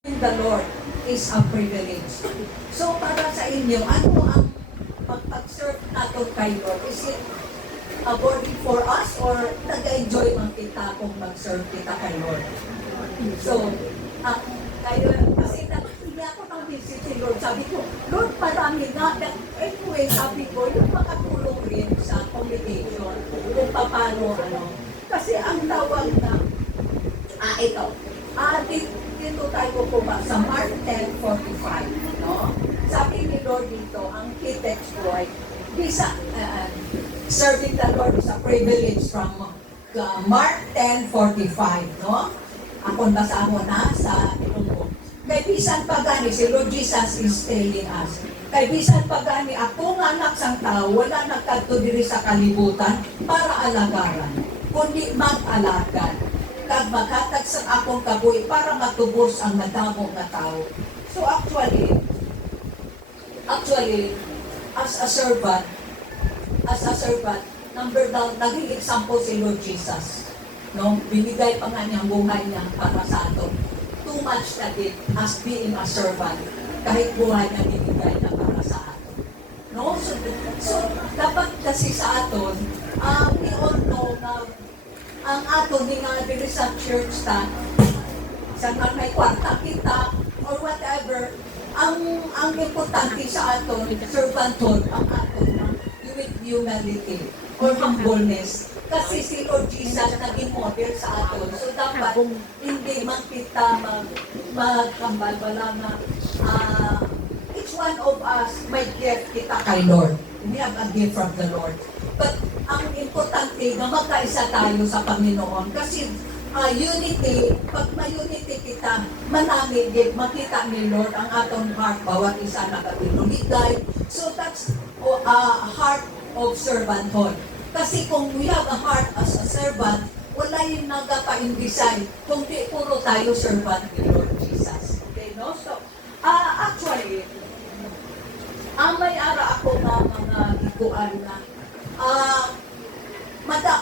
The Lord is a privilege. So para sa inyo, ano ang pag-serve natin kay Lord? Is it a burden for us or nag-enjoy man kita kung mag-serve kita kay Lord? So, kayo, kasi hindi ako nang visit si Lord. Sabi ko, Lord, marami nga. Anyway, sabi ko, yung makatulong rin sa communication kung paano, kasi ang tawag na, ito, dito tayo po ba sa Mark 10:45, no? Sabi ni Lord dito, ang key text ko ay, serving the Lord is a privilege from Mark 10:45, no? Ako basa mo na sa ilong. Kay bisan pagani, si Lord Jesus is telling us, kay bisan pagani, ako nga anak sang tao, wala nagkadto diri sa kalibutan para alagaran, kundi mag-alagad. Kag maghatag sa akong kabuhi para matubos ang madamo nga tao. So actually, as a servant, number down, naging example si Lord Jesus. No? Binigay pa nga niyang buhay niya para sa ato. Too much na din as being a servant. Kahit buhay niya binigay na para sa ato. No? So dapat kasi sa aton, we all know na ang ato ni nga diri sa church sa may kwarta kita or whatever, ang importante sa aton servanthood, ang aton with humility or humbleness, kasi si Lord Jesus naging model sa aton. So dapat hindi man kita magkambal, wala na each one of us may gift kita kay Lord. We have a gift from the Lord. But ang importante na magkaisa tayo sa Panginoon kasi unity, pag may-unity kita, manami din, makita ni Lord ang atong heart, bawat isa nakatulunigay. So that's a heart of servanthood. Kasi kung we have a heart as a servant, wala yung nagapa-imbisay, kundi puro tayo servant ni Lord Jesus. Okay, no? So, actually, may ara ako na mga ikuan na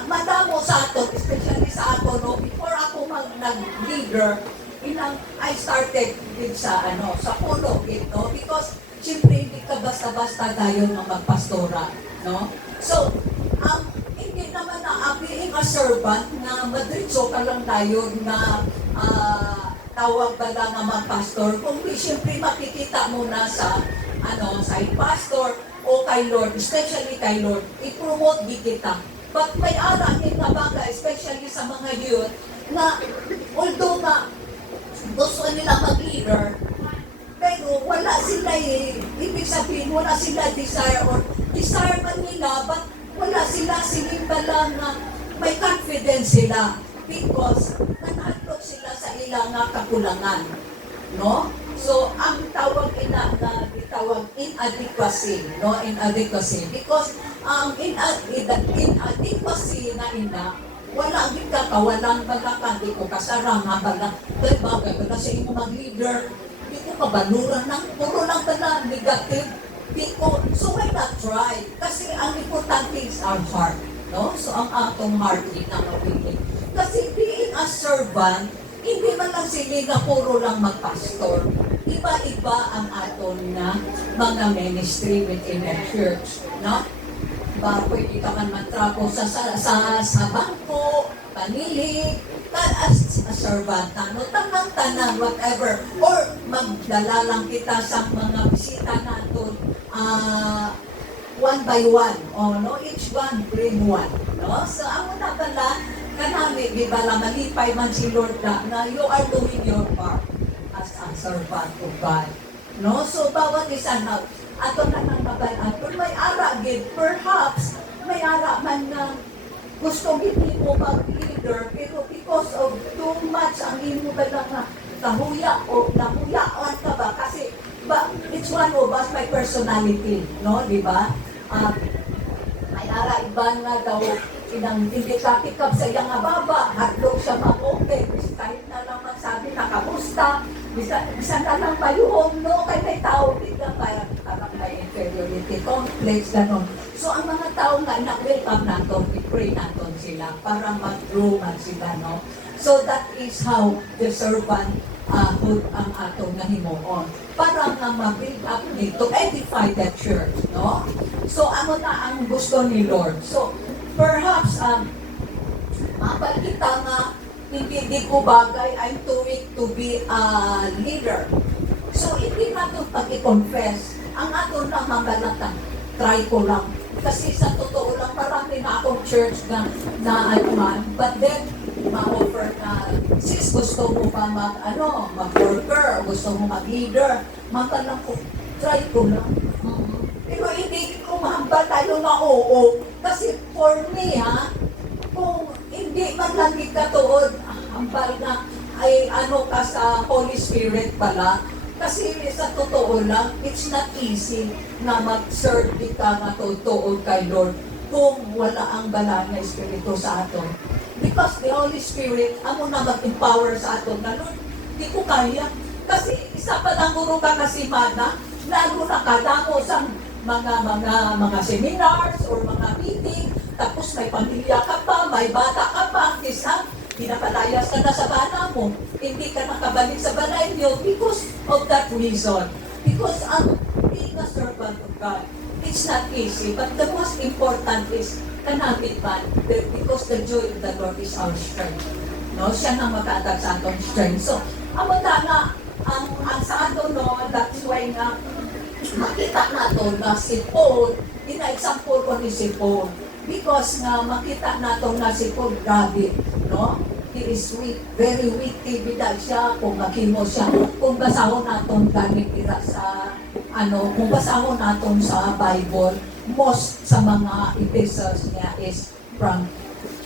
madamo sa ato, especially sa ato, no? Before ako nag-leader, I started din sa puno, no? Because siyempre hindi ka basta-basta tayo na magpastora, no? So, hindi naman na being a servant na madritso ka lang tayo na tawag ba na nga magpastor, kung siyempre makikita mo na sa sa pastor o kay Lord, especially kay Lord, i-promote di kita. But may arahin na baga, especially sa mga youth, na although na gusto nila mag-leader, pero wala sila ibig sabihin, wala sila desire or desire man nila, but wala sila sinimbala na may confidence sila because nanandok sila sa ilang kakulangan. No? So, ang tawag tawag inadequacy, no? Inadequacy. Because inadequacy na wala ang walang bagakandi ko kasarang baga, kaya bagay ko kasi imo mag-leader, di ko kabaluran ng puro lang na negative. So why not try? Kasi ang importante is our heart, no? So ang atong heart din ang mawili. Kasi being a servant, hindi man lang sila na puro lang magpastor. Iba-iba ang aton na mga ministry within the church, no? Pwede ka man magtrapo sa bangko, panili, as a servant, no? Tanang-tanang, whatever. Or magdala lang kita sa mga bisita natin, one by one, no? Each one bring one, no? So, ang una pala, kanami, di ba, malipay man si Lord na you are doing your part as a servant of God. No? So, bawat isa na, ato na nang mabalaan. Kung may ara, perhaps, may ara man na gusto hindi mo mag-leader, pero because of too much ang imo ba lang na nahuyaan ka ba? Kasi, it's one of us, my personality, no? Di ba? May ara, iba nga daw, hindi ka pick up sa iyang baba, hatlog siya mag-open, kahit na lang magsabi na kamusta, bisa na lang mayuhong, no? Kaya may tao, bigla parang may inferiority complex, gano'n. So, ang mga tao nga, na-welcome natin, i-pray natin sila, para mag-grow man sila, no? So, that is how the servant ang atong nahimuon para nga ma-build up ni to edify the church, no? So amo na ang gusto ni Lord. So perhaps mabal kita nga hindi ko bagay, I'm too weak to be a leader. So hindi natin pag-i-confess ang aton lang mabalatan, try ko lang. Kasi sa totoo lang, marami na akong church na man. But then, ma-offer na, sis, gusto mo ba mag-worker, gusto mo mag-leader, lang ko, try ko lang. Pero hindi ko mahambal tayo na oo. Kasi for me, kung hindi man lang ikatuod, hambal na, ay ka sa Holy Spirit pala. Kasi sa totoo lang, it's not easy na mag-serve ka na totoo kay Lord kung wala ang banal na Espiritu sa aton. Because the Holy Spirit, amo na mag-empower sa aton na, Lord, di ko kaya. Kasi isa pa lang guro ka kasi mana, lalo na kadamo sa mga seminars or mga meeting, tapos may pamilya ka pa, may bata ka pa, isa, pinapalayas ka na sa bana mo, hindi ka nakabalik sa balay niyo because of that reason. Because being a servant of God, it's not easy, but the most important is kanapit man, because the joy of the Lord is our strength. No? Siya na makaatag sa atong strength. So, amo na ang sa ato, no, that's why nga, makita nato na si Paul, ina-example ko ni si Paul, because nga makita nato na si Paul, grabe, no? He is weak, very witty, bida siya, kung maghimo siya, kung basahon naton gamit ira sa, kung basahon naton sa Bible, most sa mga epistles niya is from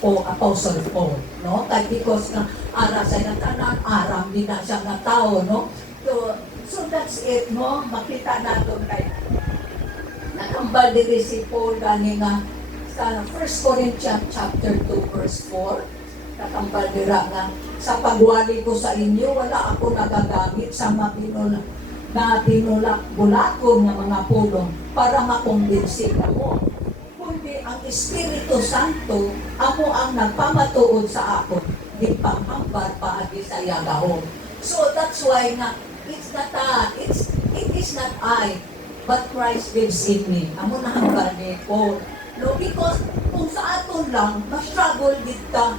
Apostle Paul, no? Kaya because na ara sa natanan, aram din na siya na tao, no? So that's it, no? Makita naton kay nakambal diri si Paul gani nga sa 1 Corinthians chapter 2 verse 4, nakambal dira nga sa pagwali ko sa inyo, wala ako nagagamit sa binulak-bulakon ng mga pulong para makumbinsi mo. Kundi ang Espiritu Santo, amo ang nagpamatuod sa ako, di panghambar paagi sa yagahon. So that's why nga, it is not I, but Christ lives in me. Amo na hambal ni Paul. No, because kung sa aton lang, ma-struggle dito.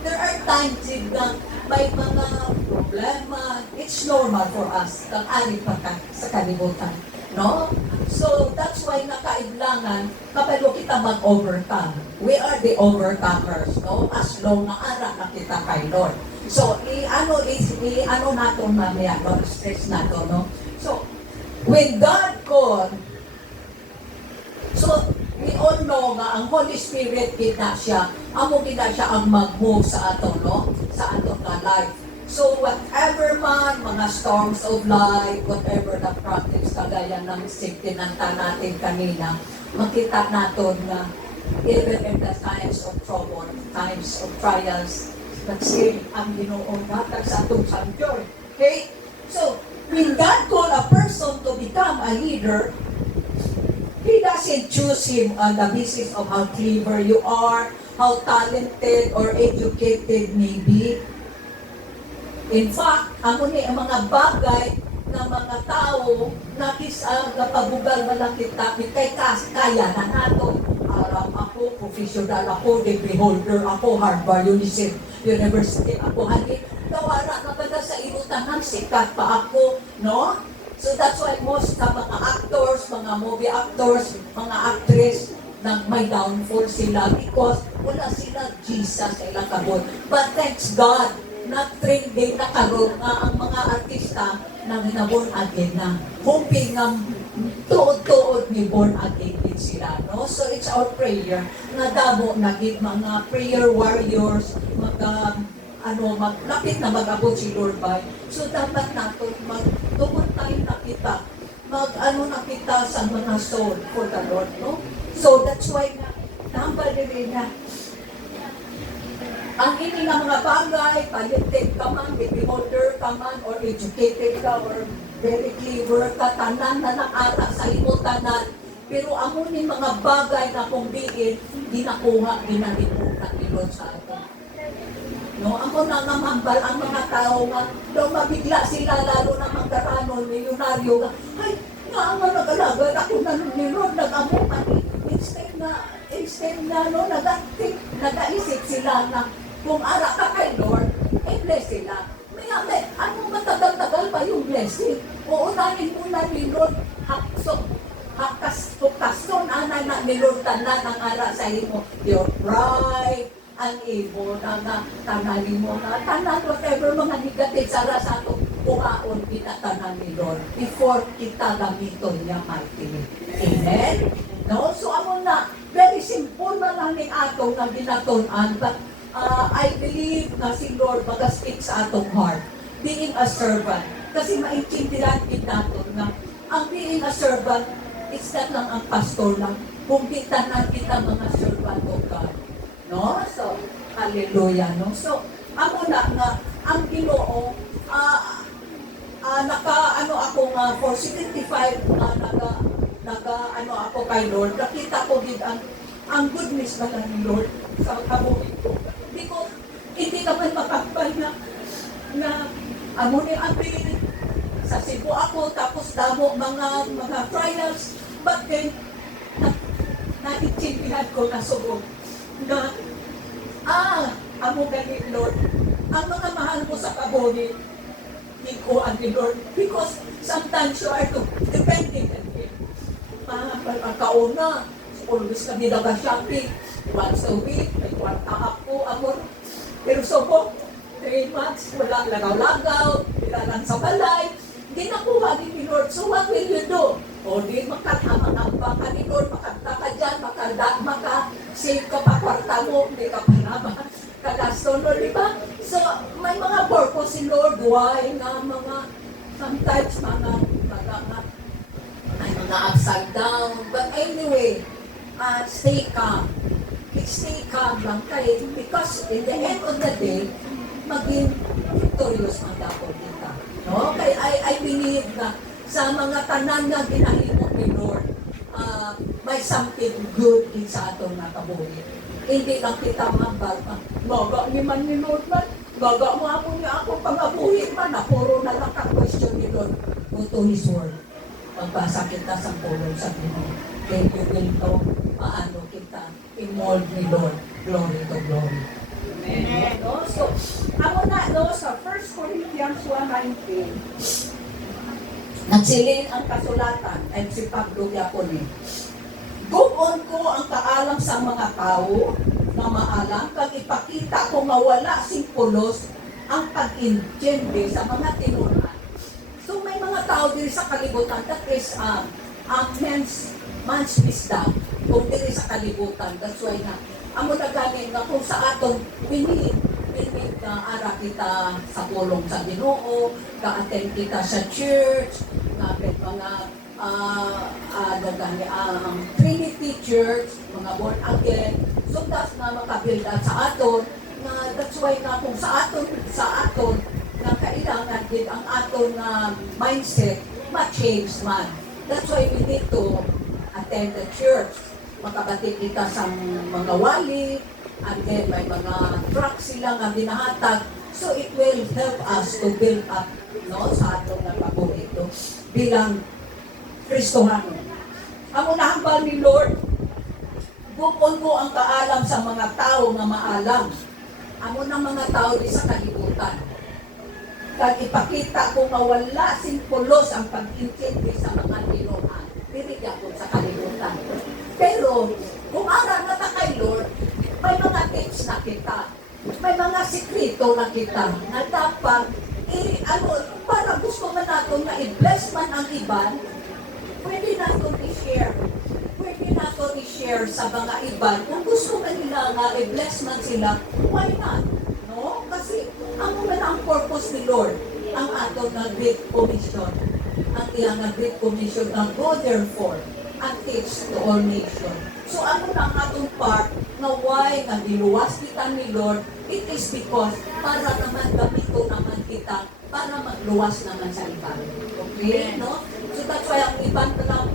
There are times na may mga problema. It's normal for us. Kang-ari pa ka sa kalibutan. No? So, that's why nakaidlangan kapag kita mag-overcome. We are the overcomers. No? As long na ara na kita kay Lord. So, i-ano nato mamaya. No? Stress nato. No? So, when God called, so, we all know nga ang Holy Spirit kita siya, amo kita siya ang mag-move sa ato, no? Sa ato na life. So whatever man, mga storms of life, whatever the problems kagaya ng sintinanta natin kanina, makita natin na even in the times of trouble, times of trials, but still ang Ginoo natag sa atong Sandiyon. Okay? So, when God called a person to become a leader, He doesn't choose him on the basis of how clever you are, how talented or educated may be. In fact, ang mga bagay na mga tao na kapabugal malang kita, kay kaya na nato. Aram ako, professional ako, degree holder ako, Harvard University ako. Hali, tawara na pala sa inutangan, sikat pa ako, no? So that's why most sa mga actors, mga movie actors, mga actress, nang may downfall sila because wala sila Jesus sa ilang kabot. But thanks God, na-trending na karoon nga ang mga artista na born again na. Hoping nga tuod-tuod ni born again din sila. No? So it's our prayer na damo naging mga prayer warriors, maglapit na mag-abot si Lord by. So dapat natin magtugod tayo nakita, nakita sa mga soul for the Lord, no? So that's why nambal din na ang ini nga mga bagay, talented ka man, degree holder ka man, or educated ka, or very clever ka, tanan na nakaara sa imutanan. Pero amo ni mga bagay na kung diin, di nakuha, di nalimutan ni Lord sa atin. No, ako na namambal ang mga tao nga, daw mabigla sila, lalo na magkaranon, milyonaryo nga, ay, nga ang nag-alaga, ako na ni Lord, nag-amukan. Instead na, no, nag-aisip sila na, kung ara ka kay Lord, bless sila. May, ano matagal-tagal pa yung blessing? Uunahin muna ni Lord, kason, anay na ni Lord, tanan ang ara sa imo, your pride, ang imo na tananin mo na tanan whatever mga negative sara sa ato kuhaon kita tanan ni Lord before kita gamiton niya mightily. Amen? No? So amo na very simple na lang ning ato nga ginatunan, but I believe na si Lord mag-speak sa atong heart being a servant, kasi maintindihan din natin na ang being a servant it's not lang ang pastor lang, kung kita mga servant of God. No? So, hallelujah, no? So, ako na nga, ang Ginoo, ako nga, for 75, ako kay Lord, nakita ko din ang goodness na ni Lord sa kabuhin ko. Because, hindi ka man makakbay na amo ni Abel, sa Cebu ako, tapos damo mga trials, but then, na-itsimpihan ko na sugod na, amo galing Lord, ang mga mahal mo sa kabuhi, hindi ko ang Lord, because sometimes you are depending on Him. Kauna, always kami nag-shopping, once a week, may kwarta ako, amor, pero subok, 3 months, wala lagaw-lagaw, wala lang sa balay, hindi nakuha ni Lord, so what will you do? O di makatama-tamba ka ni Lord, makanta ka dyan, maka-save ka pa kwarta mo, hindi ka pa naman kagasto, no, di ba? So, may mga purpose si Lord, why na sometimes may mga upside down, but anyway, stay calm. Stay calm lang kayo, because in the end of the day, maging victorious man ako kita. No? Kaya I believe na sa mga tanan na ginahimo ni Lord, may something good din sa atong nakabuhi. Hindi lang kita mambal pa. Baga ni man ni Lord man. Baga mo ako niya ako pangabuhi man. Na puro na lang ka-question ni Lord. Go to His Word. Magbasa kita sa pulong sa Ginoo. Then you will know paano kita i-mold ni Lord. Glory to glory. Amen. No? So, ako na, no, sa 1 Corinthians 1:19, nagsiling ang kasulatan ay si Pablo Diacone. Gubon ko ang kaalam sa mga tao na maalam kag ipakita ko mawala sing pulos ang pag-intindi sa mga tinunan. So may mga tao diri sa kalibutan that is man's wisdom kung diri sa kalibutan. That's why na amo na ganin nga kung sa aton winid na ara kita sa pulong sa Ginoo, ka-attend kita sa church, ngapit mga Trinity Church, mga born again. So that's na makabuild sa aton, na that's why na kung sa aton na kailangan din ang aton na mindset ma-change man. That's why we need to attend the church. Makabatid kita sa mga wali, and then may mga truck sila nga binahatag. So it will help us to build up, no, sa atong nagpabuhi ito bilang Kristohano. Ang unahang ba ni Lord, bukon ko ang kaalam sa mga tao nga maalam. Amo ng mga tao di sa kalibutan. Kag ipakita ko mawala sing pulos ang pag-intindi sa mga tinuhan. Dirigya ko sa kalibutan. Pero kung ara na kay Lord, may mga tips na kita. May mga sikrito na kita na dapat para gusto man natin na i-bless man ang iban, pwede natin i-share. Pwede natin i-share sa mga iban. Kung gusto man nila nga i-bless man sila, why not? No? Kasi ang man ang purpose ni Lord, ang aton na Great Commission. Ang iyang na Great Commission na go therefore and teach to all nations. So ano na ang atong part na why nga diluwas kita ni Lord, it is because para naman gamito naman kita para magluwas naman sa iba. Okay? No? So that's why ang ibang na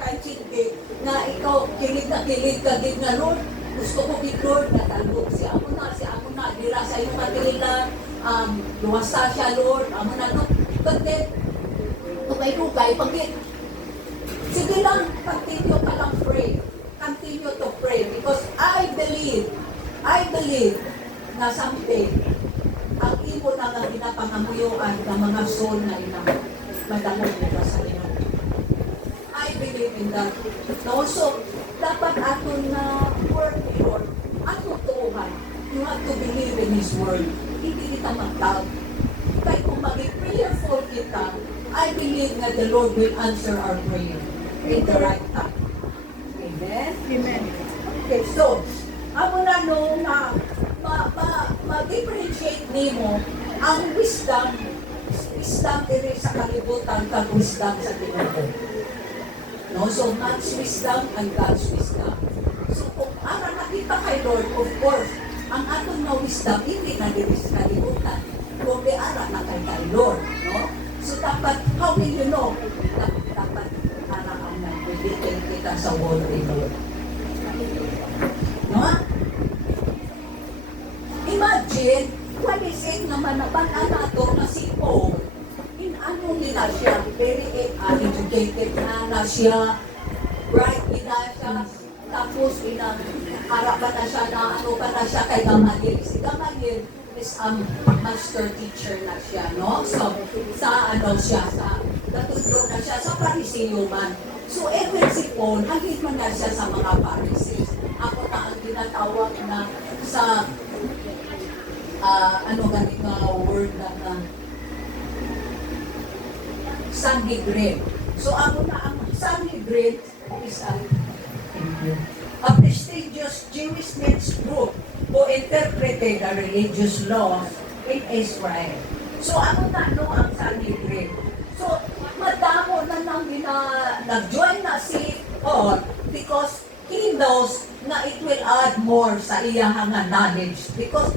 kahit hindi na ikaw kilig na ka din nga Lord, gusto ko ni Lord na talog si amo na dira sa iyong Manila, luwasa siya, Lord, amo na no. But then, tugay-tugay, pagit. Sige lang, continue ka lang pray. Continue to pray because I believe na someday, ang imo na nga ginapangamuyuan ng mga soul na inang madamog nila sa inyo. I believe in that. No, so, dapat aton na word ni Lord, aton tuuhan. You have to believe in His word. Hindi kita mag-doubt. Kaya kung maging prayerful kita, I believe that the Lord will answer our prayer in the right time. Amen? Amen. Okay, so, amo na no na ma-differentiate nimo ang wisdom diri sa kalibutan kag wisdom sa Ginoo. No, so man's wisdom and God's wisdom. So kung ara nakita kay Lord, of course, ang atong na wisdom hindi na diri sa kalibutan. Kung di ara na kay Lord, no? So dapat, how will you know? Dapat ara ang nagbibitin kita sa word ni Lord. No? Imagine, what is it naman na nato na si Paul, in ano nila siya, very educated na siya, bright na siya, tapos harap pa na siya na ano pa na siya kay Gamaliel. Si Gamaliel is master teacher na siya, no? So, sa ano siya, natuturo na siya sa Pariseo man. So, even si Paul, hagit man na siya sa mga Pharisees. Ako na ang tinatawag na sa ano ganit na word na Sanhedrin. So ako na ang Sanhedrin is a prestigious Jewish men's group who interpreted the religious laws in Israel. So ako na no ang Sanhedrin. So madamo na nang nag-join na si Paul because he knows na it will add more sa iyang knowledge because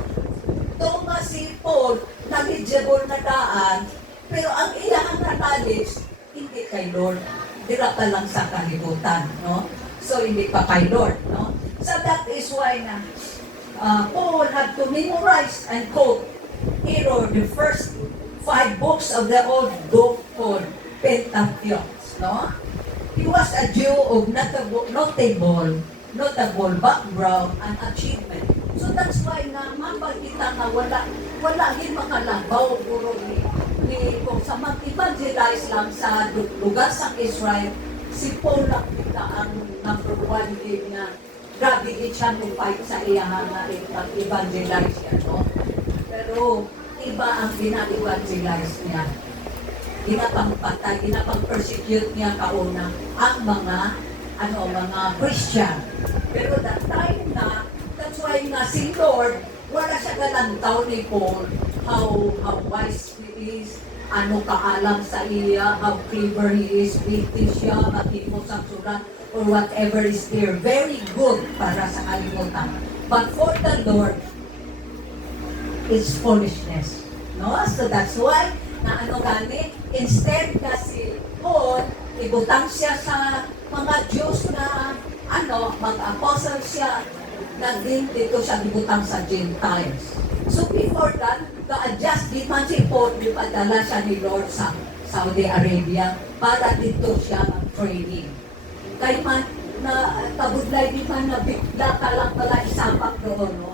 doon nga si Paul, knowledgeable na daan, pero ang iyang knowledge, hindi kay Lord. Dira pa lang sa kalibutan, no? So, hindi pa kay Lord, no? So, that is why na Paul had to memorize and quote the first 5 books of the old book called Pentateuch, no? He was a Jew of notable background and achievement. So that's why na mapagkita na wala din makalabaw puro ni kung sa mag-evangelize lang sa lugar sa Israel, si Paul lang kita ang number 1 din na grabe din siya to fight sa iyahan na mag-evangelize niya, no? Pero iba ang gina-evangelize niya. Ginapangpatay, ginapang-persecute niya kauna ang mga Christian. Pero that time na that's why nga si Lord, wala siya galantaw ni Paul, how wise he is, ano kaalam sa iya, how clever he is, witty siya, matimo sa sulat, or whatever is there. Very good para sa kalimutan. But for the Lord, it's foolishness. No? So that's why, na instead na si Paul, ibutang siya sa mga Diyos na mag-apostle siya, naging dito siya dibutang sa Gentiles. So before that, ka-adjust di man si Paul, ipadala siya ni Lord sa Saudi Arabia para dito siya mag-training. Kaya man, na kabudlay di man na bigla ka lang pala isapak doon, no?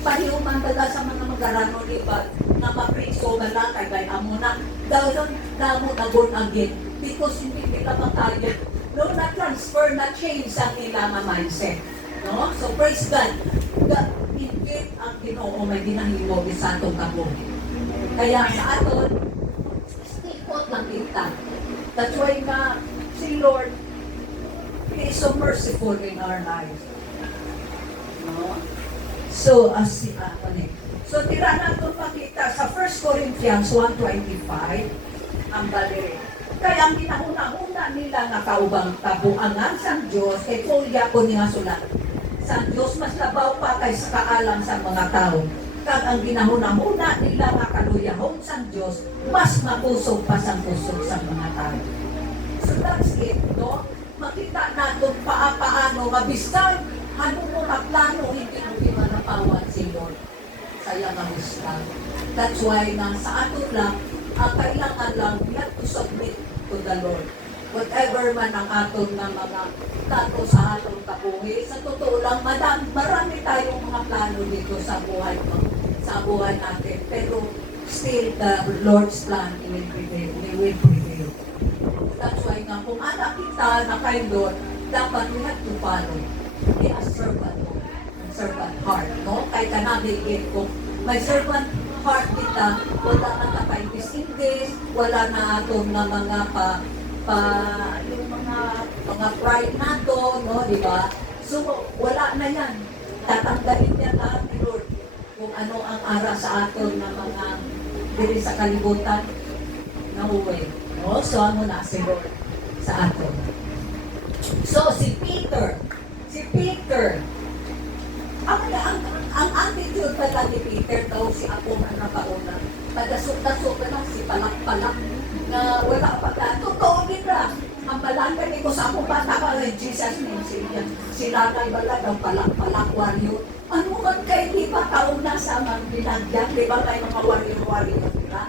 Pahiyo man pala sa mga mag-arano iba na mapriso man lang kay amo na daw damo na born again because hindi nila makaya no na transfer na change sa nila na mindset, no? So praise God, indeed ang Ginoo may ginahimo sa atong kabuhi. Kaya sa aton stay put lang kita. That's why nga si Lord, He is so merciful in our lives, no? So, so tira natin pakita sa 1 Corinthians 1:25 ang baliri. Kaya ang ginahuna-huna nila nga kaubang tabuangan sa Diyos, kay Kulya ko niya sulat. Sa Diyos mas labaw pa kay sa kaalam sa mga tao. Kag ang ginahuna-huna nila nga kaluyahon sa Diyos, mas mapusog pa sa pusog sa mga tao. So that's it, no? Makita natin paano mabistag, ano mo na plano, hindi mo pinanapawan si Lord. saya nga husga. That's why nga sa ato lang, kailangan lang we have to submit to the Lord. Whatever man ang aton nga mga kato sa atong kabuhi, sa totoo lang, marami tayong mga plano dito sa buhay natin. Pero still, the Lord's plan will prevail. He will prevail. That's why nga, kung anak kita na kay Lord, dapat we have to follow. Be a servant heart, no? Kahit ka nabigit, kung may servant heart kita, wala na nakaintis-intis, wala na atong nga mga yung mga pride nato, no, di ba? So, wala na yan. Tatanggalin niya lahat ni Lord kung ano ang ara sa aton na mga diri sa kalibutan na uwi. No? So, ano na si Lord sa aton. So, si Peter, ang attitude pala ni Peter daw si ako na nakauna. Padasok-dasok na lang si palak-palak na wala pa ka. Totoo din na. Ang balanggan ko sa akong bata ka rin, Jesus name sila kay bala daw palak-palak warrior. Ano man kayo di ba taong nasa mga binagyan? Di ba kayo mga warrior nila?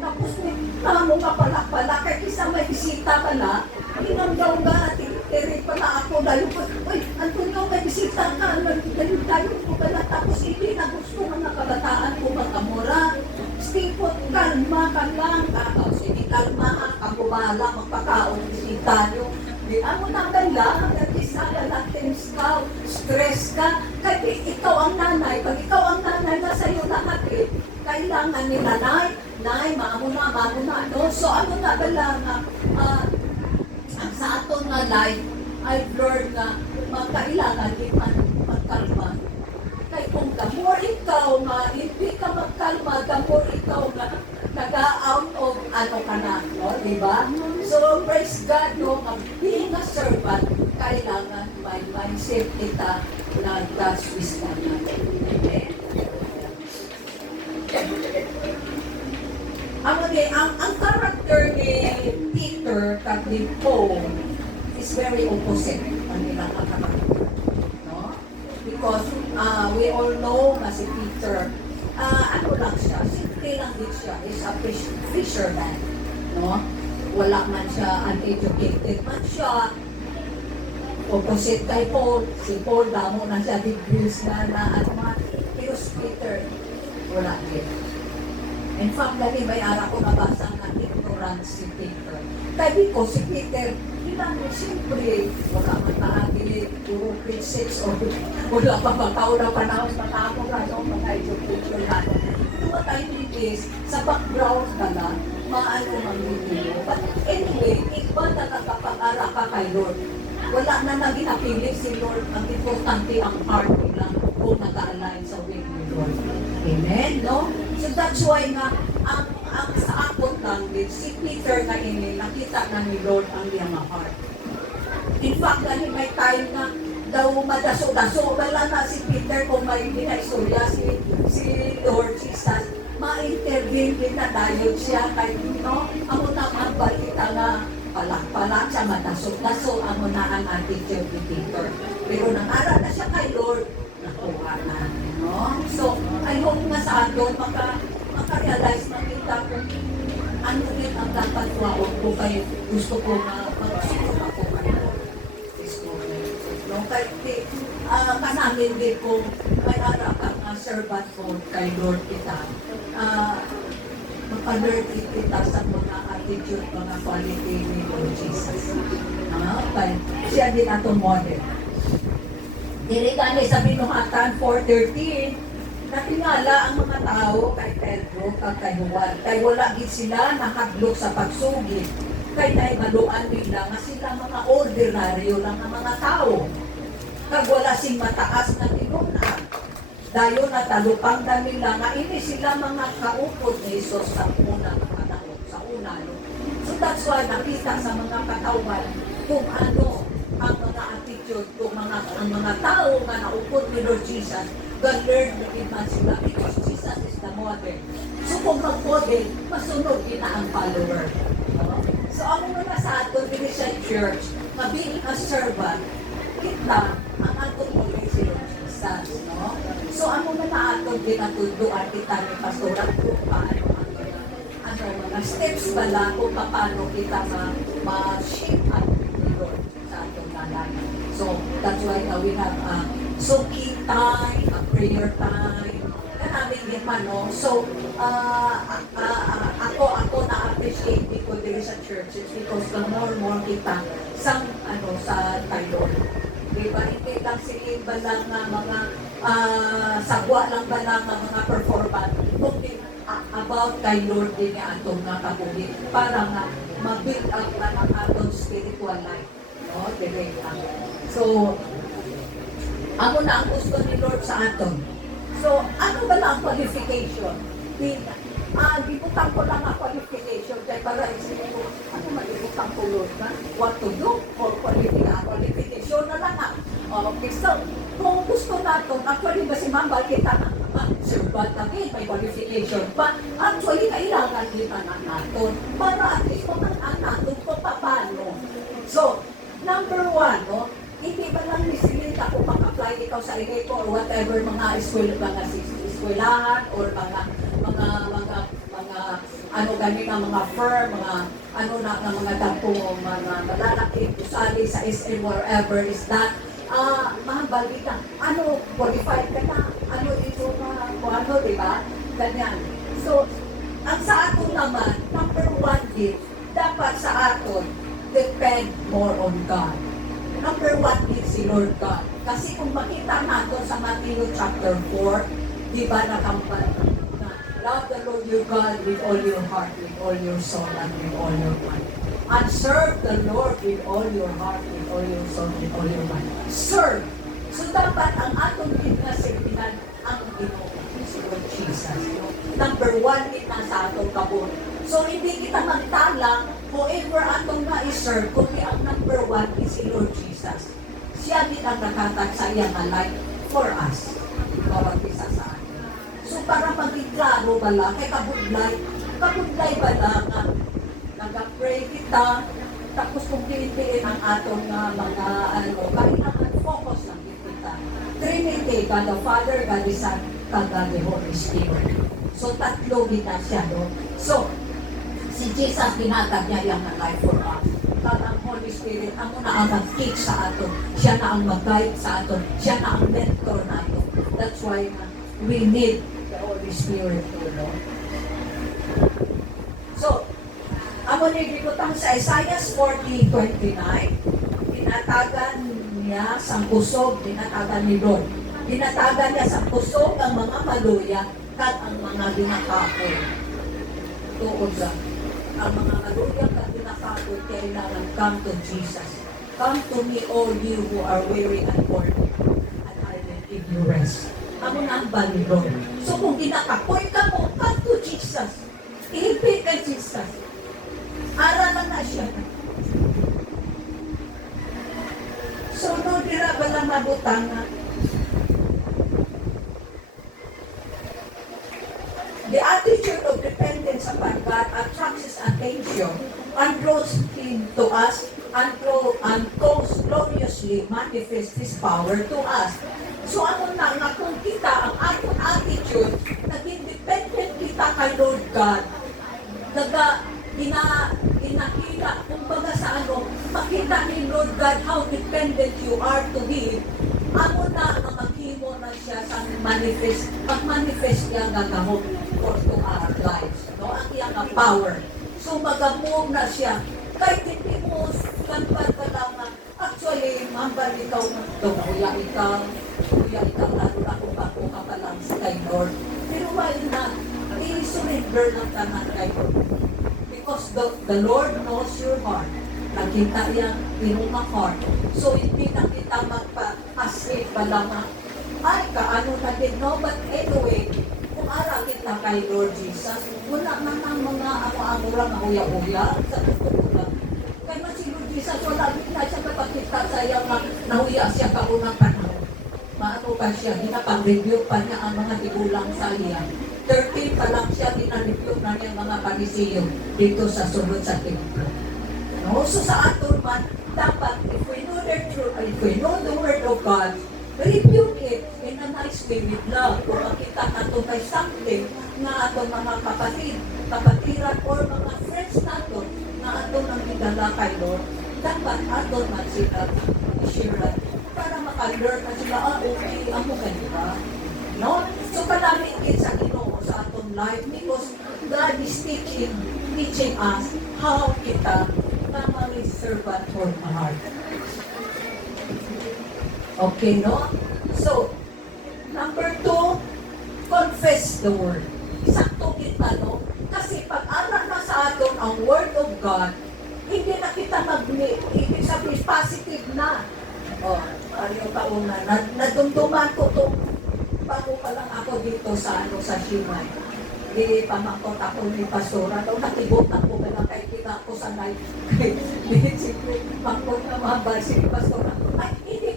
Tapos mo nga palak-palak, kahit isa may bisita ka na, inanggaw nga ating tiri pala ako dahil ko, uy, Antonio, may bisita ka, ganun tayo ko pala, tapos hindi na gusto ng nakabataan ko magkamura. Stipot, kalma ka lang, sige, kalma, kamubala, magpakaon, bisita nyo. Di mo na lang, isa ka natin stress ka, kahit ikaw ang nanay, pag ikaw ang nanay, nasa iyo lahat kailangan ni nanay, maamo na, no? So, ano na bala nga, sa aton nga life, I've learned na magkailangan di magkalma. Kaya kung kamor ikaw nga, hindi ka magkalma, kamor ikaw nga, nag-out of ano ka na, no? Diba? So, praise God, no? Being a servant, kailangan may mindset kita na God's wisdom natin. Okay? Ang character ni Peter kag ni Paul is very opposite ang nilang character, no? Because we all know na si Peter, ano lang siya, simple lang din siya, is a fisherman, no? Wala man siya, uneducated man siya. Opposite kay Paul, si Paul damo na siya degrees na ano man, pero si Peter, wala din. In fact, dali may ara ko nabasa ng ignorance si Peter. Sabi ko, si Peter, ilang siyempre, wala man natin, puro grade 6 o wala pa pagkaw na panahon na ako na no, mga education na. What I think is, sa background ka na, maano mag-video. But anyway, iba na nakapag-ara ka kay Lord. Wala na naging napili si Lord. Ang importante ang heart nila kung nag-align sa will ni Lord. Amen, no? So that's why nga, ang sa akot lang din, si Peter na ini, nakita na ni Lord ang iyang heart. In fact, may time na daw madaso-daso, wala na si Peter kung may binaistorya si Lord Jesus, ma-intervene din na tayo siya kay, no? Amo naman balita na palak-palak siya, madaso-daso, amo na ang attitude ni Peter. Pero nang-aral na siya kay Lord, nakuha na. No? So, I hope na sa atin, maka-realize na kita kung ano din ang dapat waon ko kayo gusto ko mag-suko ako kayo. No? Kaya kanamin din kung may harapan na servant ko kay Lord kita, maka-learn kita sa mga attitude, mga quality ni Lord Jesus. Kaya siya din atong model. Dili kani sa Binuhatan 4:13, natingala ang mga tao kay Pedro kag kay Juan. Kay wala gid sila nakadlok sa pagsugid. Kay naibaluan nila nga sila mga ordinaryo lang nga mga tao. Kag wala sing mataas na tinuna. Dayon natalupang na nila nga ini sila mga kaupod ni Jesus sa unang panahon, sa una. No? So that's why nakita sa mga katawan kung ano ang mga attitude kung ang mga tao nga naupod ni Lord Jesus, God-learn na iman sila because Jesus is the model. So kung mag-model, masunod din na ang follower. No? So ang mga sa ato, Division Church, na being a servant, kita ang atong model si Lord Jesus. No? So ang mga na ato, atong ginatuduan kita ni Pastora kung paano ano mga steps bala kung paano kita ma-shape up ni Lord sa atong nalaman. So, that's why we have a suki time, a prayer time, namin din man, no? So, ako na-appreciate ko din sa churches because the more kita sa tayo. Diba? Hindi lang silid ba lang nga mga sagwa lang ba lang nga mga performance kundi about kay Lord din nga atong nga kabuhi para nga ma-build up na ang atong spiritual life. No? Direct lang. So, ano na ang gusto ni Lord sa aton? So, ano ba lang ang qualification? Gibutang ko lang ang qualification kaya para isipin ko, ano magibutang ko Lord na? What to do? Or qualification na lang ah. Okay, so, kung gusto natin, actually ba si Mambal kita na servant natin, may qualification pa. Actually, kailangan kita na natin para at least kumanan natin kung paano. So, number one, no? Hindi ba lang nisilin ka kung mag-apply ikaw sa INECO or whatever mga eskwelahan or mga ano ganina mga firm, mga ano na mga dagkong mga malalaki usali sa SM wherever is that mahambal ka, ano, qualified ka na, ano ito na, ano, di ba? Ganyan. So, ang sa aton naman, number one gift, dapat sa aton, depend more on God. Number one is si Lord God. Kasi kung makita natin sa Matthew chapter 4, di ba nakampal na love the Lord your God with all your heart, with all your soul, and with all your mind. And serve the Lord with all your heart, with all your soul, with all your mind. Serve. So dapat ang atong ginasirbihan ang Ginoo, si Lord Jesus. Number one, din nasa atong kabun. So hindi kita magtalang whoever atong na-serve, kundi ang number one is si Lord Jesus. Siya din ang nakatag sa iyang life for us. Bawat isa sa atin. So para maging klaro ba lang, kay kabudlay ba lang nag-pray kita, tapos kung pilipiin ang atong mga kailangan focus lang kita. Trinity, God the Father, God the Son, God the Holy Spirit. So tatlo kita siya, no? So, si Jesus pinatag niya yung life for us. God ang Holy Spirit, ang na ang mag-teach sa aton. Siya na ang mag-guide sa aton. Siya na ang mentor na aton. That's why we need the Holy Spirit to know. So, amo ni gibutang sa Isaiah 40:29, tinatagan niya sa kusog, tinatagan ni Lord. Tinatagan niya sa kusog ang mga maluya at ang mga binakapoy. Tuod sa ang mga maluya at binakapoy kailangan come to Jesus. Come to me all you who are weary and burdened, and I will give you rest. Amo na ang bali Lord. So kung binakapoy ka mo, come to Jesus. Ihipit kay Jesus. Aralan na siya. So, no, dira ba lang mabutang na? The attitude of dependence upon God attracts his attention and draws him to us and gloriously manifests his power to us. So, ano na nga kung kita ang ating attitude, naging dependent kita kay Lord God, inakita, kumbaga sa makita ni Lord God how dependent you are to Him, amo na ang maghimo na siya sa mag-manifest niya nga gamot for to our lives. No? Ang iyang power. So magamove na siya. Kahit hindi mo kanpan ka lang na, actually, mambal ikaw na ito, kuya ikaw, lalo na kung bako ka pa lang sa kay Lord. Pero why not? I-surrender lang ka na kay Lord. Because the Lord knows your heart. Nakita niya iyong heart. So, hindi na kita magpa-asleep pa lang ay, kaano na din, no? But anyway, kung ara kita kay Lord Jesus, wala man ang mga ako-amura na uya-uya sa totoo lang. Kaya si Lord Jesus, wala din na siya kapagkita sa iyang nahuya siya kaunang panahon. Maano pa siya, hinapag-review pa niya ang mga tigulang sa iya. 13 pa lang siya, dinareview na niya mga panisiyo dito sa sunod sa templo. No? So sa aton man, dapat, if we know the truth, if we know the Word of God, rebuke it in a nice way with love. Kung makita nato may something na ato mga kapatiran or mga friends nato na ato nang idala kay Lord, dapat ato man sila i-share para maka-learn na sila, okay, amo ganito. No? So kanami sa Ginoo sa atong life because God is teaching us how kita namang servant for my heart. Okay, no? So, number 2, confess the word. Sakto kita, no? Kasi pag-aral na sa aton ang word of God, hindi na kita ibig sabihin, positive na. Ayaw kauna, nadumduman ko to bago pa lang ako dito sa Shimay. Di pamangkot ako ni Pastora, daw natibot ako kaya kay kita ako sanay. Siyempre, mangkot na mahaba si Pastora. Ay, hindi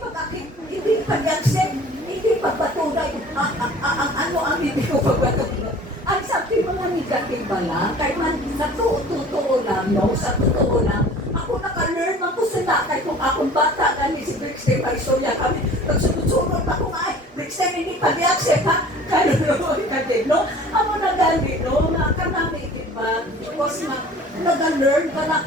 pag-accept, hindi pagpatunay. Ang hindi ko pagpatunay. Ang sabi mga negative ba lang, kaya man sa totoo lang, no? Sa totoo lang, ako naka-learn ako sila, kaya kung akong bata, kami si Brixton, may istorya kami, nagsunod-sunod ako nga, Brixton, hindi pag-accept, ha? Kaya naman ka no? Ako nagali, no? Kanami, diba? Because nag-learn ka na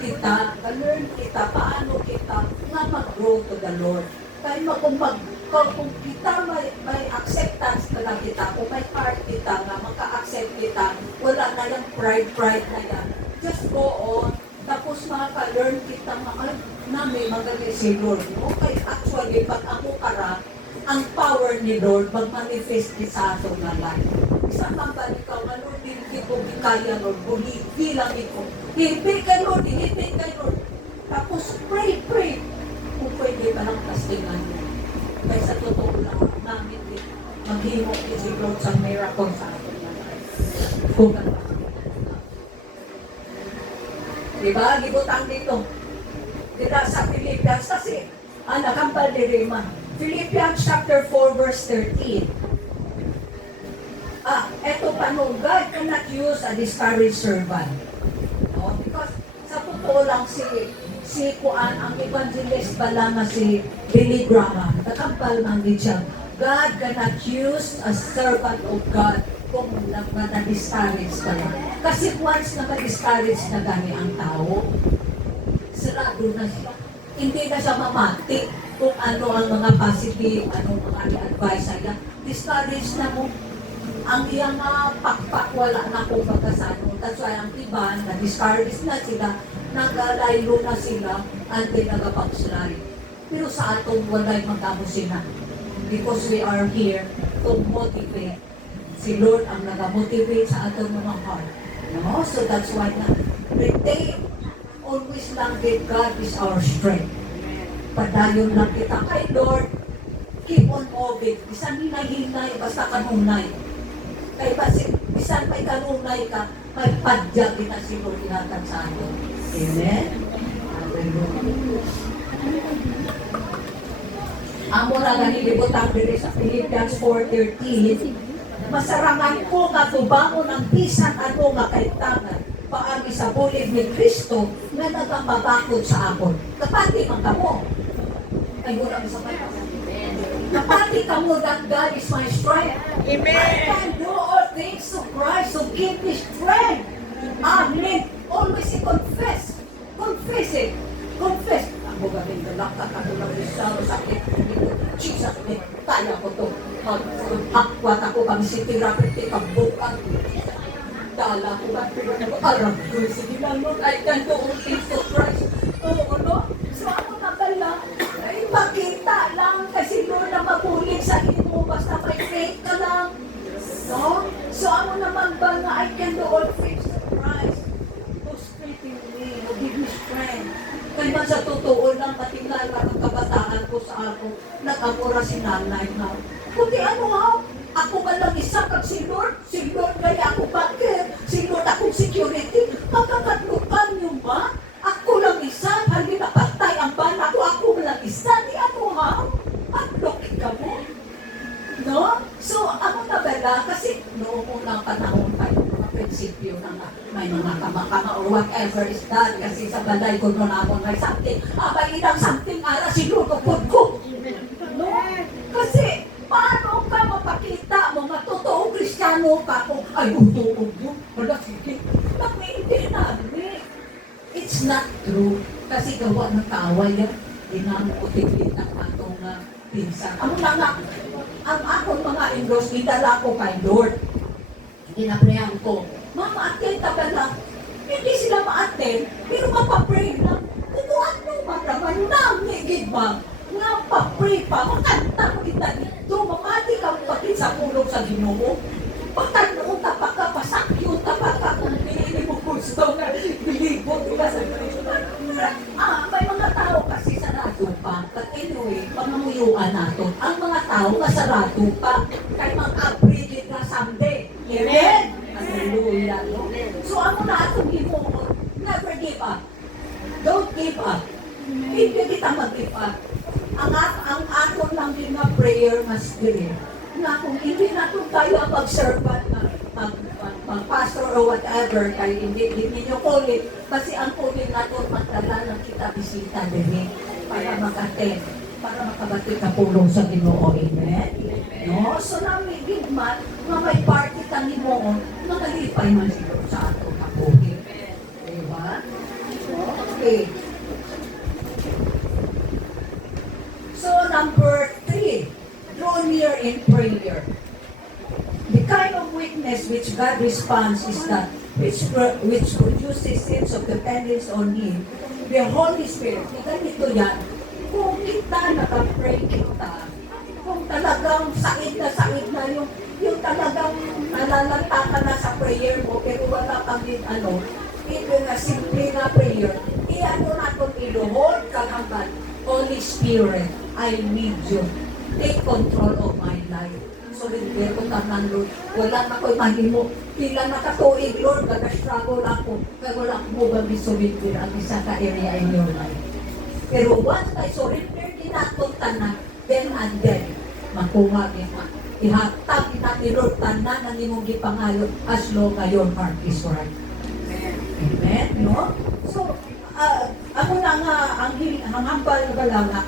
learn kita, paano kita nga mag-grow to the Lord. Kaya kung kita may acceptance na lang kita, kung may heart kita nga maka-accept kita, wala na yung pride na yan. Just go on. Tapos makaka-learn kita namin magaling si Lord. Okay, actually, pag ako ang power ni Lord mag-manifest sa ato na life. Isang kambal ikaw, Lord, hindi ko kaya, Lord, hindi lang ito. Hipit kay Lord, hipit kay Lord. Tapos pray. Kung pwede pa lang kastingan mo. Kaya sa totoo lang namin, maghimo si Lord sa miracle sa ato na life. Kung diba? Gibutang dito. Dito sa Philippians kasi, nakambal ni Rima. Philippians chapter 4 verse 13. Eto pa no, God cannot use a discouraged servant. No? Because sa totoo lang si Kuan, ang evangelist pala nga si Billy Graham, nakambal man din siya. God cannot use a servant of God kung na-discourage ka lang. Kasi once na ma-discourage na gani ang tao, sarado na siya. Hindi na siya mamati kung ano ang mga positive, ano mga advice niya. Discourage na mo. Ang iyang pakpak wala na kung magkasano. That's why ang iba, na-discourage na sila, nagalaylo na sila, and then nagapagslide. Pero sa atong walay magkamo sila. Because we are here to motivate. Si Lord ang nag-motivate sa atong mga heart. No? So that's why retain, always lang that God is our strength. Padayon lang kita kay Lord, keep on moving. Bisan hinay-hinay, basta kanunay. Kaya bisan may kanunay ka, may padya kita si Lord inatag sa atin. Amen? Hallelujah. Amo na ganilibutang diri sa Philippians 4:13, masarangan ko nga tubangon ang bisan ano nga kaitangan paagi sa bulid ni Kristo na nagamabakod sa akon. Kapati man kamo. Ay mura sa kanya. Kapati kamo that God is my strength. Amen. I can do all things to Christ who give me strength. Amen. Always confess. Confess it. Confess. Ako galing na nakakatulang isa sakit. Jesus, kaya ko to. Mag-akwat ako kami si therapy, kabukan. Dala ko ba, pero arang ko, sige lang, Lord, I can do all things to Christ. Oo, no? So ako nakala, ay makita lang, kasi Lord na mabulit sa mo, basta may faith ka lang. No? So ako naman ba na I can do all things to Christ? Who strengthen me, who give me strength. Kaya man sa totoo lang, matingala ang kabataan ko sa ako, nag-amura si nanay na, kundi ano ha? Ako man lang isa kag si Lord kaya ako bakit? Si Lord akong security, makakatlukan niyo ba? Ako lang isa, hindi napatay ang bana ko, ako lang isa, di ano ha? Atlok ka mo? No? So, ako nabala, kasi noong unang panahon pa yung mga prinsipyo na may mga kamakama or whatever is that, kasi sa balay ko noon ako may something, may ilang something ara, si Lord ko. No? Kasi, Kristiyano ka kung ay utuog yun. Wala, sige. Bakit hindi namin? It's not true. Kasi gawa ng kaaway yan. Dinamukutiglit ang atong pinsan. Ang mga, ang akong mga English, idala ko kay Lord. Ginaprehan ko, Mama, attend ka ba lang? Hindi sila ma-attend, pero mapapray lang. Kung ano maraman namin, gibang, nga pa-pray pa, makanta mo kita dito, mamati ka pati sa pulong sa Ginoo. Pagtanong ka pa ka, pasakyo ka pa ka, kung hindi mo gusto na bilibot ka sa may mga tao kasi sarado pa. But anyway, pamamuyuan natin, ang mga tao kasarado pa, kay mag-upgrade na someday. Amen? Hallelujah. No? So ako na atong himuon, never give up. Don't give up. Hindi kita mag-give up. Ang aton lang din na prayer mas dire. Na kung hindi natin tayo ang mag-servant, mag-pastor or whatever, kaya hindi ninyo calling, kasi ang calling natin magdala ng kita bisita din para mag-attend, para makabatid na pulong sa Ginoo. Amen? No? So namin gigman, nga may party kami mo, nakalipay man sila sa atong kapuhin. Diba? Okay. So number 3, draw near in prayer. The kind of witness which God responds is that which produces sense of dependence on Him, the Holy Spirit. Ganito yan, kung kita nakapray kita, kung talagang said na yung talagang nalalanta ka na sa prayer mo, pero wala kang din even a simple na prayer, i-ano natin iluhod kang hanggang, Holy Spirit, I need you. Take control of my life. So, hindi ko tanan, Lord. Wala na ko'y mahimo. Pila nakatuig, Lord, nag-struggle ako. Kaya wala ko ba bisulin ang isa ka area in your life. Pero once I surrender din natin tanan, then and then, makuha kita. Ihatag kita ni Lord, tanan na nimong gipangalo as long as your heart is right. Amen? No? So, ako na nga, ang hambal na balanga,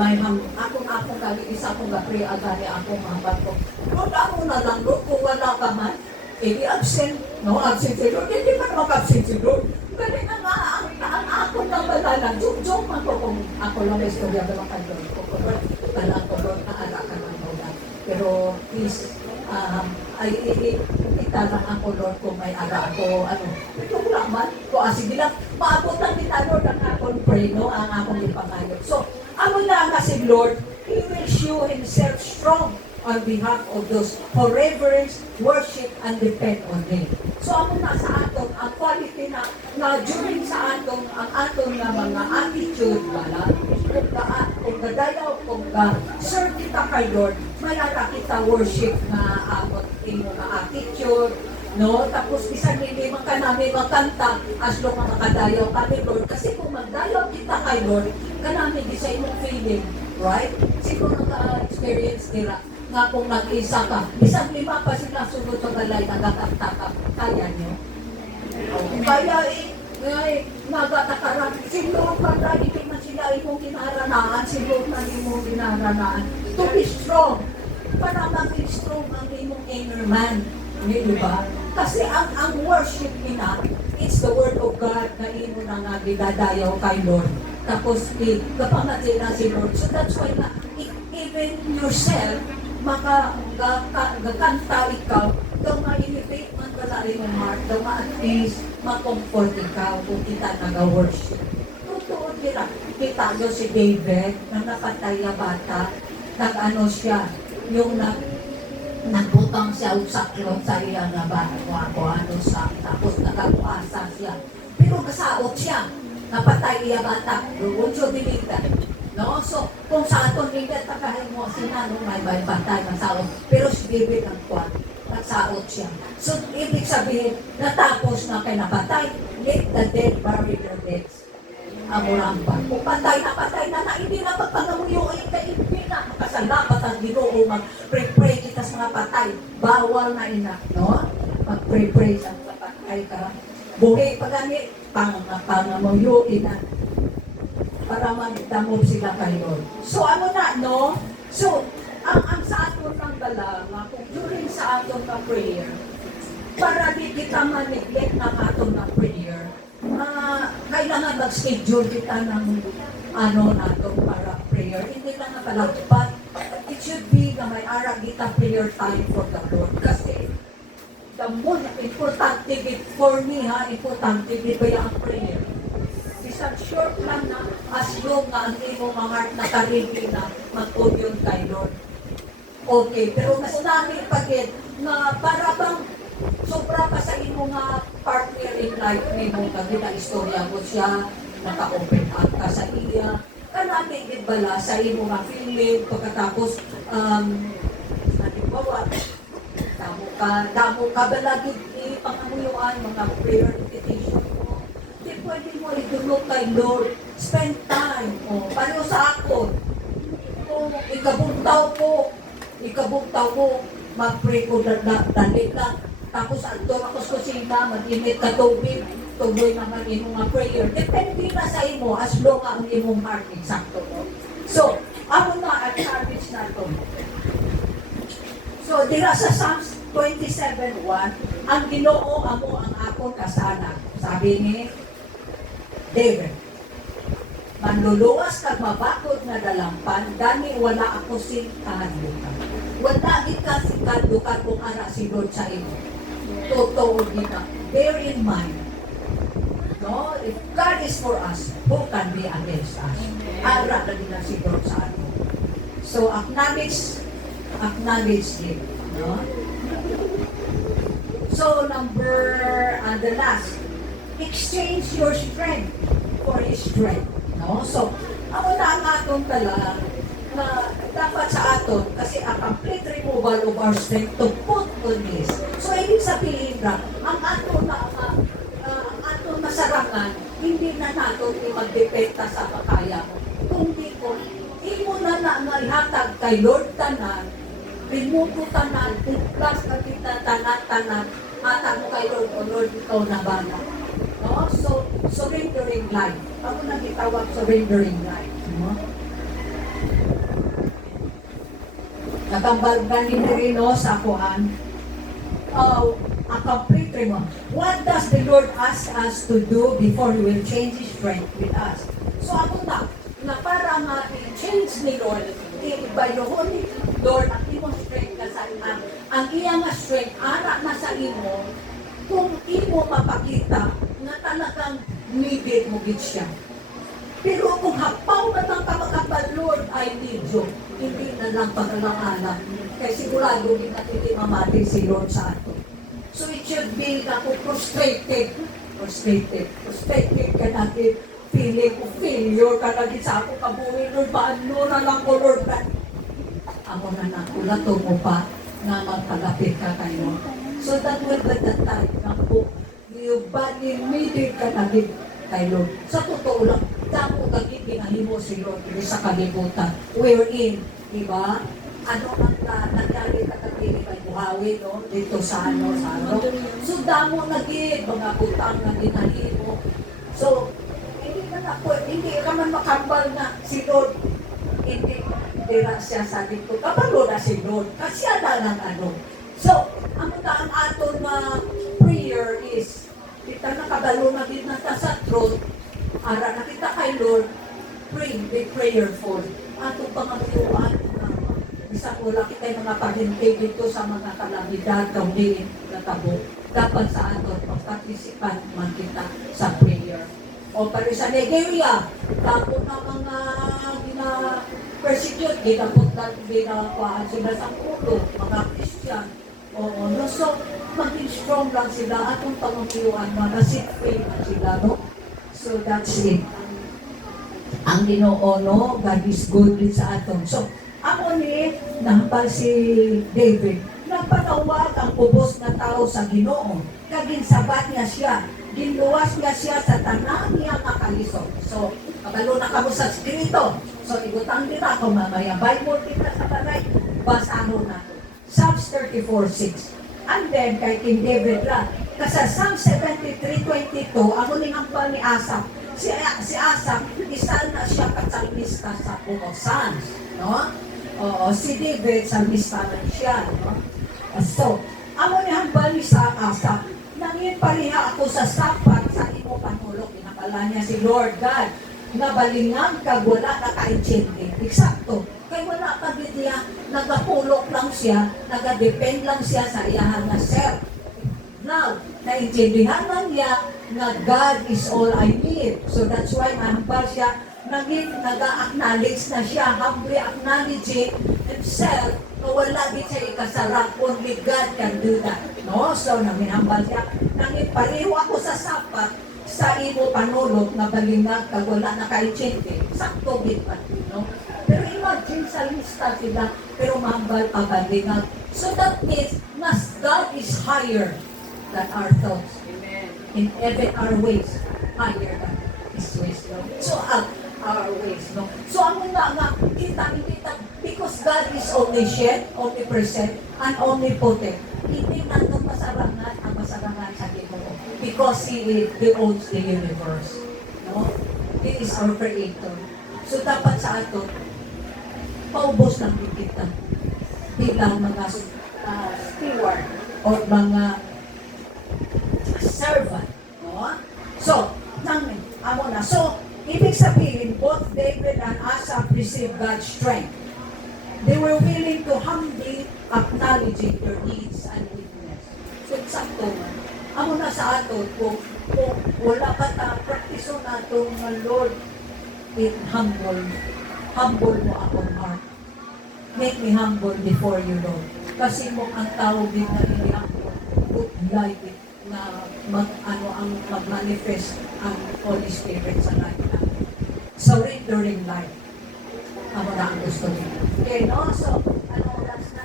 may akong kali isa kong gapri agani akong hambal ko. Lord, ako na lang, Lord, kung wala ka man, absent, no? Absent si Lord, hindi man mag-absent si Lord. Kasi nga ang akong nang balalang, joke man ko kung ako lang may istorya ba lang kayo. Kung ko, Lord, naala ka man ko na. Pero please, kita lang ako, Lord, kung may ara ako, ito ko lang man. Kung sige lang, maabot lang kita, Lord, ang akong pray, no? Ang akong ipangayo. So, ano na kasi, Lord, He will show Himself strong on behalf of those who reverence, worship, and depend on Him. So, ako na sa aton, ang quality na during sa aton, ang aton na mga attitude, kung gadayaw, kung serve kita kay Lord, mayara kita worship na abot mo na attitude, no? Tapos isang hindi man ka namin magkanta as long ang makadayaw kami, Lord. Kasi kung magdayaw kita kay Lord, kanami di sa imong feeling, right? Siguro naka-experience nila nga kung nag-isa ka. Isang 5 pa sila sunod sa balay, nagkakanta ka. Kaya nyo? Kaya nagkakaran. Si Lord pa na, hindi man sila imong ginaranaan. Si Lord na imong ginaranaan. To be strong. Para maging strong ang imong inner man. Di ba? Kasi ang worship nila, it's the word of God na imo na nga gidadayaw kay Lord. Tapos kapangat sila si Lord. So that's why na even yourself, gakanta ikaw, daw ma-elevate man pala rin ang heart, daw at least ma-comfort ikaw kung kita nag-worship. Totoo nila. Kita nyo si David, na napatay na bata, nag-ano siya, yung nagbutang siya usaklon sa iya na ba, ano sa, tapos nagapuasa siya. Pero kasaot siya, napatay iya bata, doon siya dilitan. No? So, kung sa aton ligat, pagkahin mo, sinanong may patay, masaot. Pero si David ang kwan, nagsaot siya. So, ibig sabihin, natapos na kay napatay, let the dead bury their deads. Amurampan. Kung patay na, hindi na pagpangamuyo ay hindi na. Makasalapat ang Ginoo, mag-pray-pray kita sa mga patay. Bawal na ina, no? Mag-pray-pray sa mga patay ka. Buhay pa gani, pangamuyo ina. Para magdamog sila kayo. So ano na, no? So, ang sa aton ng dala, nga kung during sa aton ng prayer, para di kita ma-neglect ng aton ng prayer, kailangan mag-schedule kita ng nato para prayer. Hindi lang nakalagpat. It should be na may ara kita prayer time for the Lord. Kasi the most importante gid for me importante gid ba ang prayer. Bisag short lang na as long nga ang imo mga heart nakarigi na mag-union kay Lord. Okay, pero mas dami pa gid na para bang sobra pa sa imo nga partner in life nimo kag na istorya mo siya naka-open up ka sa iya kanami gid bala sa imo nga feeling pagkatapos halimbawa damo ka bala gid ipangayuan mga prayer invitation mo di pwede mo idulog kay Lord spend time pareho sa ako kung ikabugtaw ko mag-pray ko dali lang tapos andun ako sa kusina, mag-init ka tubig, tuloy naman imong mga prayer. Depende na sa imo, as long ang imong heart exacto mo. So, ako na at service na to. So, dira sa Psalms 27:1, ang Ginoo amo ang akong kasana. Sabi ni David, manluluwas kag mabakod na dalampan, gani wala ako sin kahadlukan. Wala gid ka sin kahadlukan kung ana si Lord sa imo. Totoo dito. Bear in mind, no? If God is for us, who can be against us? Ara na din si Lord sa atin. So, acknowledge Him, no? So, the last, exchange your strength for His strength, no? So, ako na ang atong tala na dapat sa aton kasi a complete removal of our strength to put on this. So, ibig sabihin na, ang aton na sarangan, hindi na nato i-magdepekta sa makaya mo. Kundi ko, imo na ihatag kay Lord tanan, remove ko tanan, plus ka kita tanan, hatag mo kay Lord, o Lord, ikaw na bala. No? So, surrendering life. Ako na gitawag surrendering life. No? Natambal ganin rin sa kuhan. A complete removal. What does the Lord ask us to do before He will change His strength with us? So ako na para nga i-change ni Lord, i-ibayrohon ni Lord ang imong strength na sa ang iyang strength, ara na sa imo, kung imo mapakita na talagang needed mo gid siya. Pero kung hapaw na lang kamakapal, Lord, I need you. Hindi na lang pagkalangalan. Kaya sigurado din natin hindi mamati si Lord sa ato. So it should be na kung frustrated ka natin, feeling ko failure ka natin sa ako kabuhin, Lord, paano na lang ko, Lord, ako na nakulato mo pa na magpalapit ka kayo. So that will be the time na po, yung body needed ka natin kay Lord. Sa totoo lang, damo kagit ginahimo si Lord sa kalibutan. Wherein, di ba? Ano ang nangyari katapili kay Buhawi, no? Dito sa ano. So, damo naging mga butang na ginahimo. So, hindi ka man makambal na si Lord. Hindi na siya sa dito. Kabalo na si Lord. Kasi na lang ano. So, ang aton na prayer is, kita nakabalo na din natin sa throne, ara nakita kay Lord, pray, be prayerful. Atong pangatuan na bisa wala kita mga pahinti dito sa mga kalamidad, kaundiin, natabo. Dapat sa aton, pagpartisipan man kita sa prayer. O pari sa Nigeria, dapat na mga gina-persecute, ginakuhaan sila sa ulo, mga Christian. Oo, no? So, maging strong lang sila at kung pangungkiluan mo, na-sit free na sila, no? So, that's it. Ang Ginoo, no? God is good din sa aton. So, ako ni, nampal si David, nagpatawag ang ubos na tao sa Ginoo. Kaginsabat niya siya. Ginluwas niya siya sa tanan niya makalisod. So, kabalo na kamo sa Espiritu. So, igutang din ako mamaya. Bible kita sa balay. Basahon na. Psalms 34:6. And then, kay King David lang. Kasi Psalm 73:22, ako ning ampal ni Asaph. Si Asaph, isa na siya katsalmista sa Psalms. No? Oo, si David, salmista man siya. No? So, amo ni hambal ni sa asa, nangin pariha ako sa sapat sa imo panulok. Inakala niya si Lord God, nga balingan kag wala na kaintindi. Eksakto. Kay wala ka niya, nagapulok lang siya, nagadepend lang siya sa iyahan na self. Now, naintindihan lang niya na God is all I need. So that's why mahambal siya, nag-acknowledge na siya, humbly acknowledging himself na wala din siya ikasarap, only God can do that. No? So, naminambal siya, nangin pareho ako sa sapat, sa imo panulog na balingag kag wala na kaintindi. Sakto gid pa, no? Pero imagine sa lista sila, pero mahambal pa balingag. So that means, nas God is higher than our thoughts. Amen. In even our ways, higher than His ways. No? So, our ways, no? So, ang nga, kita, because God is omniscient, omnipresent, and omnipotent, hindi natin masarangan ang masarangan sa Ginoo. Because He owns the universe. No? He is our creator. So, dapat sa ato, paubos lang din kita bilang mga steward o mga servant. No? So, amo na. So, ibig sabihin, both David and Asaph received God's strength. They were willing to humbly acknowledge their needs and weakness. So, eksakto man. Amo na sa ato, kung wala pa ta, praktiso na itong Lord, humble mo akong heart. Make me humble before you, Lord. Kasi mo ang tawag din na humble, good life na mag-manifest ang Holy Spirit sa life natin. Surrendering life. Ako na ang gusto niya. Okay, no? So, oras na?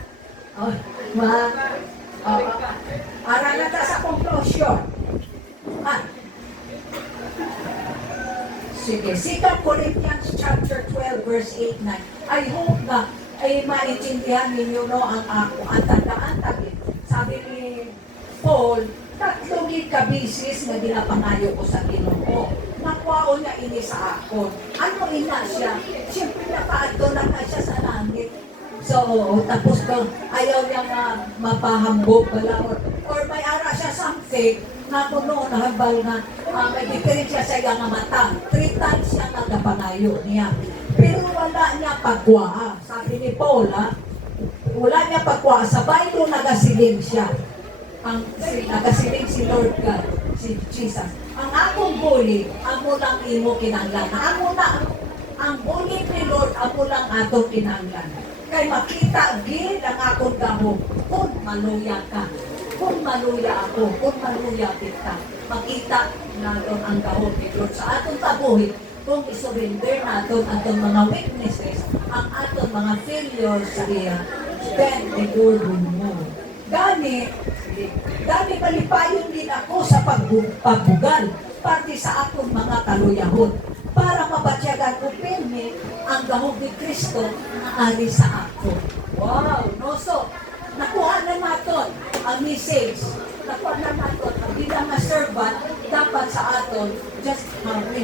Ara na ta sa conclusion. Sige, 2 Corinthians chapter 12, verse 8-9. I hope na ay maintindihan ninyo no, ang tandaan tagin. Sabi ni Paul, tatlong kabisis na ginapangayo ko sa Ginoo. Nakuha niya ini sa ako. Ano ina siya? Siyempre nakaadto na siya sa langit. So, tapos ko, ayaw niya na mapahambog pala. Or may ara siya something na kuno na hambal na may diferensya sa iya nga mata. 3 times siya nagapangayo niya. Pero wala niya pagwa. Sabi ni Paul, wala niya pagwa. Sa Bible nagasiling siya. Nagasiling si Lord God, si Jesus. Ang akong bully, amo lang imo kinanglan. Amo na, ang bully ni Lord, amo lang atong kinanglan. Kay makita gid ang akong gahom kung maluya ka. Kung maluya ako, kung maluya kita. Makita naton ang gahom ni Lord sa atong tabuhi. Kung isurrender naton atong mga weaknesses, ang atong mga failures sa iya, then the Lord will move. Gani palipayon din ako sa pagbugal, pati sa atong mga kaluyahon, para mabatyagan ko pirmi ang gahom ni Kristo na ari sa ako. Wow! No? So, nakuha na naton ang message. Nakuha na naton ang bilang na servant, dapat sa aton, just we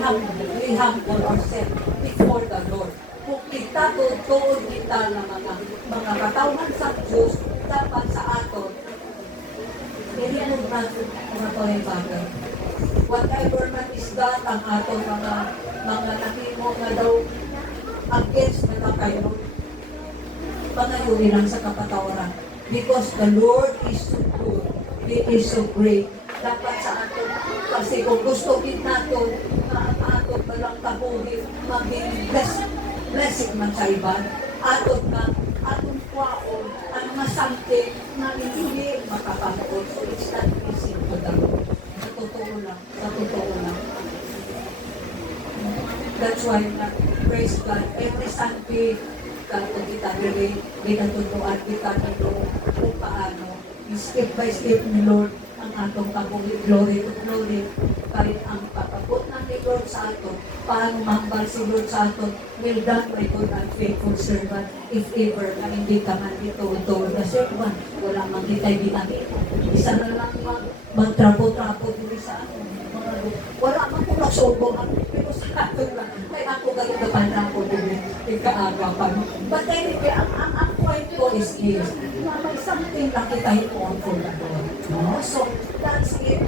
humble ourselves before the Lord. Kung kita tutuon kita ng mga katawan sa Diyos, dapat sa aton, i-remove natin mga to'y bagay. Whatever man is that, ang aton mga nakimo nga daw against na lang kayo, pangayuri lang sa kapatawaran. Because the Lord is so good. He is so great. Dapat sa aton, kasi kung gusto din natin na aton balang tabuhin, maging blessing man sa iba, aton na, aton kwaon, ang masamte na hindi makapanood. So it's not easy to the Lord. Sa totoo lang. That's why, praise God, every Sunday, kung kita rin, ginatutuan kita ni Lord kung paano, step by step ni Lord, ang atong kabuhi, glory to glory, kahit ang papabot ng ni Lord sa aton, paano mahambal si Lord sa aton, well done, my good and faithful servant, if ever na hindi ka man dito na servant, wala man kita'y binamit. Isa na lang magtrapo-trapo din sa aton. Wala man kung magsubong ang pero sa ato na, ay ako ganun na pa na ako din, ikaagapan. But anyway, ang point ko is this, na may something na kita hipon for the Lord. No? So, that's it.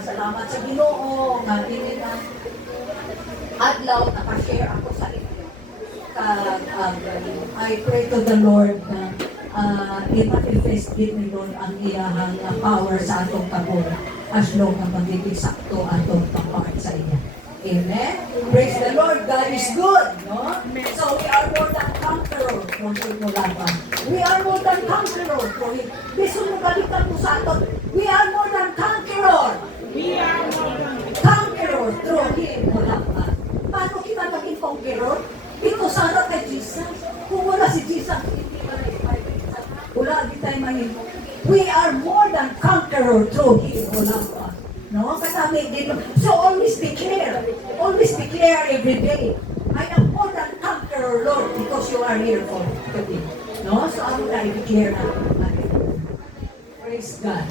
Salamat sa Ginoo, nga din na adlaw, nakashare ako sa inyo. I pray to the Lord na i-manifest din ni Lord ang iyahang power sa atong kabul as long na magiging sakto atong pang-part sa iya. Amen? Praise the Lord. God is good. No? So we are more than conquerors for Him. We are more than conquerors for Him. Gusto mo balikan mo sa ato. We are more than conquerors. We are more than Conquerors through Him. Paano kita maging conqueror? Ito sana kay Jesus. Kung wala si Jesus, hindi pa na wala di tayo mahimo. We are more than conqueror through Him. Wala pa. No? Kasama din. So always declare every day. I am more than conqueror, Lord, because you are here for today. No? So ako na i-declare na. Praise God.